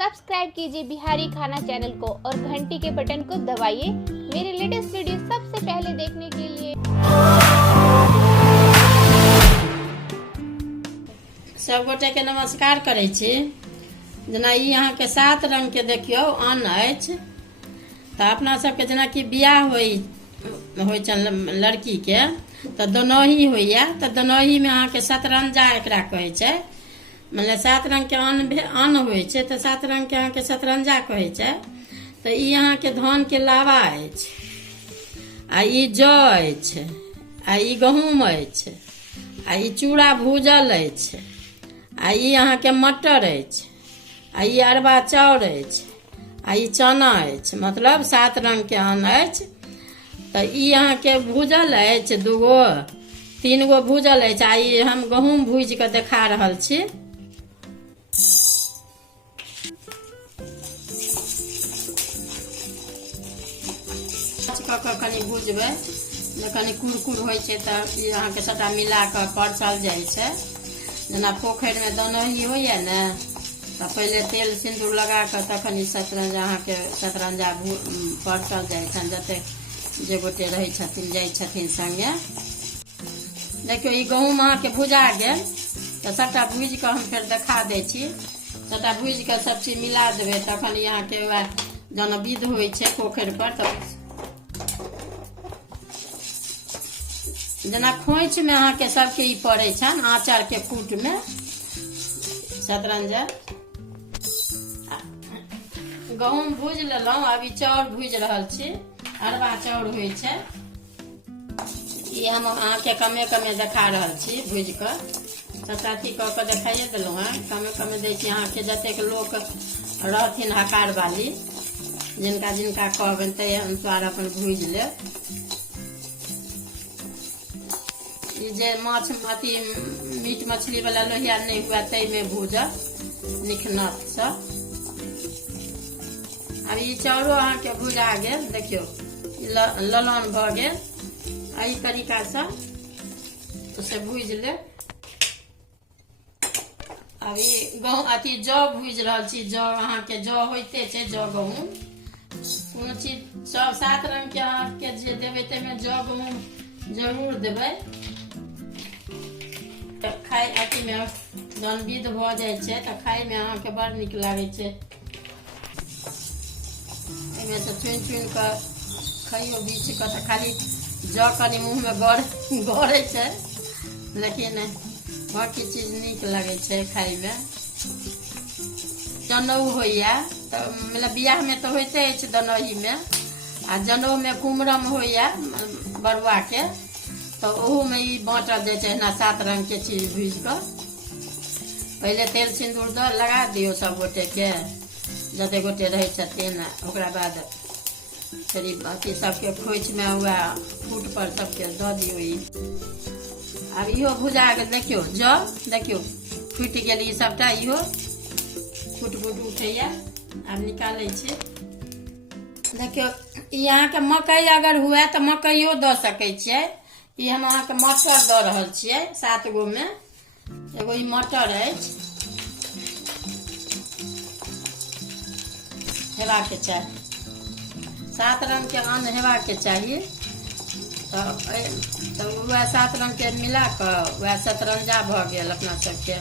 Subscribe कीजिए बिहारी खाना channel को और घंटी के बटन को दबाइए मेरे लेटेस्ट वीडियो सबसे पहले देखने के लिए। सब गोटे के नमस्कार करे छी। जना ई यहाँ के 7 रंग के देखियो अन्न अछि तो अपना सबके जना कि बियाह होइ लड़की के तो दोनोही होइया तो दोनोही में अहाँ के शतरंजा एकरा कहै छै। मतलब 7 रंग के अन्न होइ छै तो 7 रंग के अहाँ के शतरंजा कहै छै। तो ई अहाँ के धान के लावा अछि, आ ई जौ अछि, आ ई गहूम अछि, आ ई चूड़ा भूजल अछि, आ ई अहाँ के मटर अछि, आ ई अरबा चाउर अछि, आ ई चना अछि। मतलब 7 रंग के अन्न अछि। तो ई अहाँ के भूजल अछि 2 गो 3 गो भूजल अछि। आ ई हम गहूम भूज के देखा रहल छी। कनी भूजबै कनी कुरकुर होइ छै तो ई अहाँ के सबटा मिला के परसल जाइ छै। जना पोखरि में दोनोही होइया ने तो पहले तेल सिंदूर लगा के तखन ई शतरंजा अहाँ के शतरंजा परसल जाइ छनि। जते जे गोटे रहै छथिन जाइ छथिन संगे। देखियो ई गहूम अहाँ के भुजा गेल तो सबटा भूज के हम फेर देखा दै छी। सबटा भूज के सब चीज मिला देबै तखन ई अहाँ के जन विध होइ छै पोखरि पर। तो जना खोइछ में अहाँ के सबके ई पड़े छन आचार के कूट में शतरंजा। गहूम भूज लेलहुँ, अभी चाउर भूज रहल छी। अरबा चाउर होइ छै ई हम अहाँ के कमे कमे देखा रहल छी भूज के। सबटा अथी कऽ के देखाइए देलहुँ हैं। कमे कमे दै छी अहाँ के जतेक लोक रहथिन हकार वाली जिनका जिनका कहबनि ताहि अनुसार अपन भूज लेब। ई जे माछ अथी मीट मछली वाला लोहिया नहीं हुआ तई में भूजब निखनत से। अब ई चाउरो अहाँ के भुजा गेल, देखियो ललन भ गेल। एहि तरीका से भूज ले। अब ई गहूम अथी जौ भूज रहल छी। जौ अहाँ के जौ होइते छै, जौ गहूम कोनो चीज सब 7 रंग के अहाँ के जे देबै ताहिमे जौ गहूम जरूर देबै। तो खाइ अथी में जहन विध भ जाइ छै तो खाइ में अहाँ के बड़ नीक लागै छै। एहिमे से चुनि चुनि के खाइयो बीच के तो खाली जौ कनी मुँह में गड़ै छै लेकिन बाकी चीज नीक लगे छै खाइ में। जनऊ होइया तो मतलब बियाह में तो होइते अछि दनही में, आ जनऊ में कुमरम होइया बरुआ के तो ओहू में ई बाँटल जाइ छै। 7 रंग के चीज भूज के पहले तेल सिंदूर लगा दियो सब गोटे के जते गोटे रहे छथिन। ओकरा बाद फिर अथी सबके खोइछ में हुआ फूट पर सबके दऽ दियो। ई अब इहो भुजा के देखियो जौ देखियो फूट गेल ई सबटा इहो फूट फूट उठैया। आब निकालै छी। देखियो यहाँ के मकई अगर हुए तो मकईयो दऽ सकै छियै। ई हम अहाँ के मटर दऽ रहल छियै 7 गो में। एगो ई मटर अछि हेबाक के चाही। 7 रंग के अन्न हेबाक के चाहिए। तो वह 7 रंग के मिला कर वह शतरंजा भ गेल अपना सबके।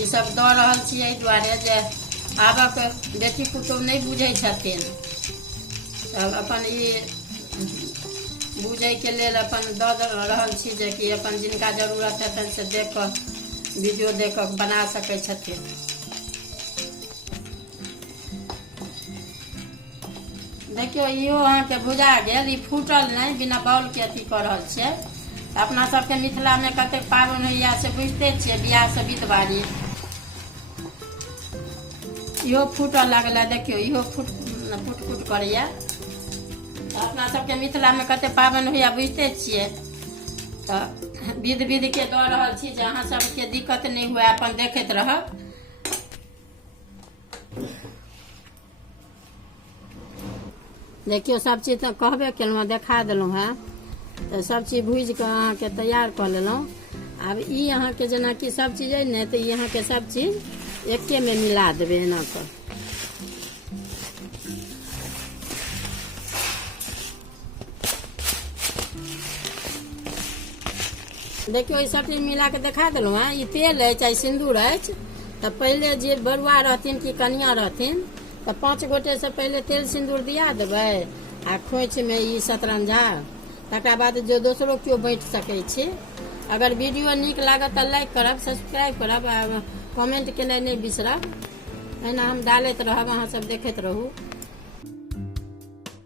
ई सब दऽ रहल छी एहि दुआरे जे आबक बेटी पुतौह नहीं बुझै छथिन। तब अपन ई बुझे के लेल अपन दऽ रहल छी जे कि अपन जिनका जरूरत हेतनि से देख कर वीडियो देख कर बना सकै छथिन। देखियो इहो अहाँ के भुजा गेल। ई फूटल नहीं बिना बाउल के अथी कर रहल छियै। अपना सबके मिथिला में कतेक पाबनि होइया से बुझते छियै। बियाह से विध बारी इहो फूटल लगल। देखियो इहो फूट फूट करैया। अपना सबके मिथिला में कते पाबनि होइया बुझते छियै। तो विध विध के दऽ रहल छी जे अहाँ सबके दिक्कत नहीं हुए अपन देखैत रहब। देखियो सब चीज तो कहबे केलहुँ देखा देलहुँ हैं। तो सब चीज भूज के अहाँ के तैयार कर लेलहुँ। अब ई अहाँ के जना कि सब चीज है ने तो यहाँ के सब चीज एके में मिला देबै एना कर। देखियो, ई सब चीज मिला के देखा दिलहुँ हैं। ई तेल है चाहे सिंदूर है, तो पहले जे बरुआ रहथिन कि कनिया रहथिन तो 5 गोटे से पहले तेल सिंदूर दिया देबै आ खोइछ में ई शतरंजा। तकरा बाद जो दोसरो केओ बैठ सकै छै। अगर वीडियो नीक लागत तो लाइक करब, सब्सक्राइब करब आ कमेंट केनाइ नहीं बिसरब। एना हम डालैत रहब, अहाँ सब देखैत रहू।